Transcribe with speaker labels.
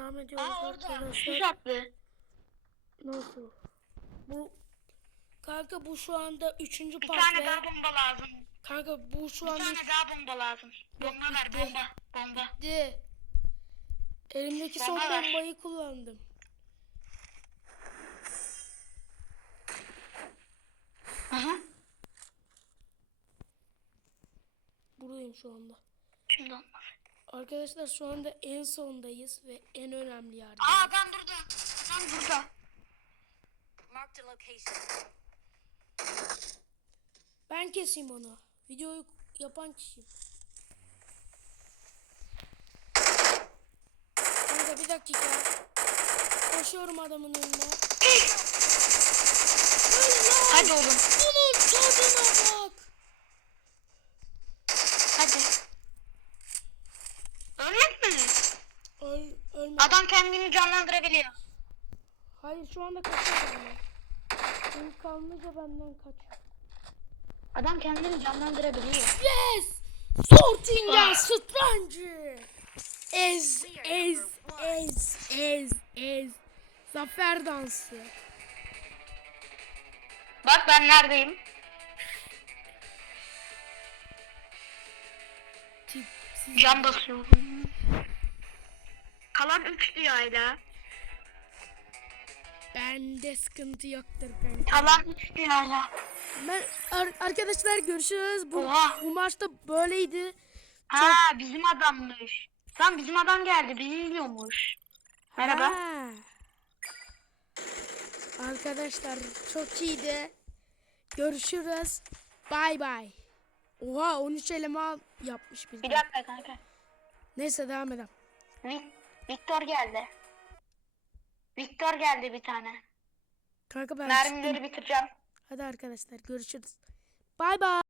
Speaker 1: Devam ediyoruz
Speaker 2: Orada
Speaker 1: arkadaşlar.
Speaker 2: şiş attı.
Speaker 1: Nasıl? Bu kanka bu şu anda 3.
Speaker 2: Bir
Speaker 1: part
Speaker 2: tane
Speaker 1: ve
Speaker 2: daha bomba lazım.
Speaker 1: kanka bu şu
Speaker 2: Bir
Speaker 1: anda
Speaker 2: tane daha bomba lazım. Bomba ver
Speaker 1: bitti.
Speaker 2: bomba. Bomba.
Speaker 1: bitti. Elimdeki son
Speaker 2: Bomba ver.
Speaker 1: bombayı kullandım.
Speaker 2: Hı hı.
Speaker 1: Buradayım şu anda.
Speaker 2: Şimdi olmaz.
Speaker 1: Arkadaşlar şu anda en sondayız ve en önemli yerde.
Speaker 2: Adam burada. Adam burada.
Speaker 3: Marked a location.
Speaker 1: Ben keseyim onu. Videoyu yapan kişiyim. Kanka bir dakika. Koşuyorum adamın önüne.
Speaker 2: Hadi oğlum.
Speaker 1: Bunun tadına bak.
Speaker 2: Hadi. Ölmek mi?
Speaker 1: Ölme.
Speaker 2: Adam kendini canlandırabiliyor.
Speaker 1: Hayır şu anda kaçıyor benden. Benim kanlıca benden kaçıyor.
Speaker 2: Adam kendini canlandırabiliyor.
Speaker 1: Yes! Sortingen Strange! Ez. Zafer dansı.
Speaker 2: Bak ben neredeyim?
Speaker 1: Tipsiz.
Speaker 2: Can basıyorum. Kalan 3 diyor hala.
Speaker 1: Bende sıkıntı yoktur kanka.
Speaker 2: Kalan 3 diyor hala.
Speaker 1: Ben arkadaşlar görüşürüz.
Speaker 2: Oha.
Speaker 1: Bu maçta böyleydi.
Speaker 2: Ha bizim adammış. Lan bizim adam geldi. Bizi izliyormuş. Merhaba.
Speaker 1: Ha. Arkadaşlar çok iyiydi. Görüşürüz. Bay bay. Oha 13 eleman yapmış
Speaker 2: Bir
Speaker 1: bizden.
Speaker 2: dakika kanka.
Speaker 1: Neyse devam edelim.
Speaker 2: Victor geldi. Victor geldi bir tane.
Speaker 1: Kanka ben
Speaker 2: Mermileri
Speaker 1: çıktım.
Speaker 2: bitireceğim.
Speaker 1: Hadi arkadaşlar görüşürüz. Bay bay.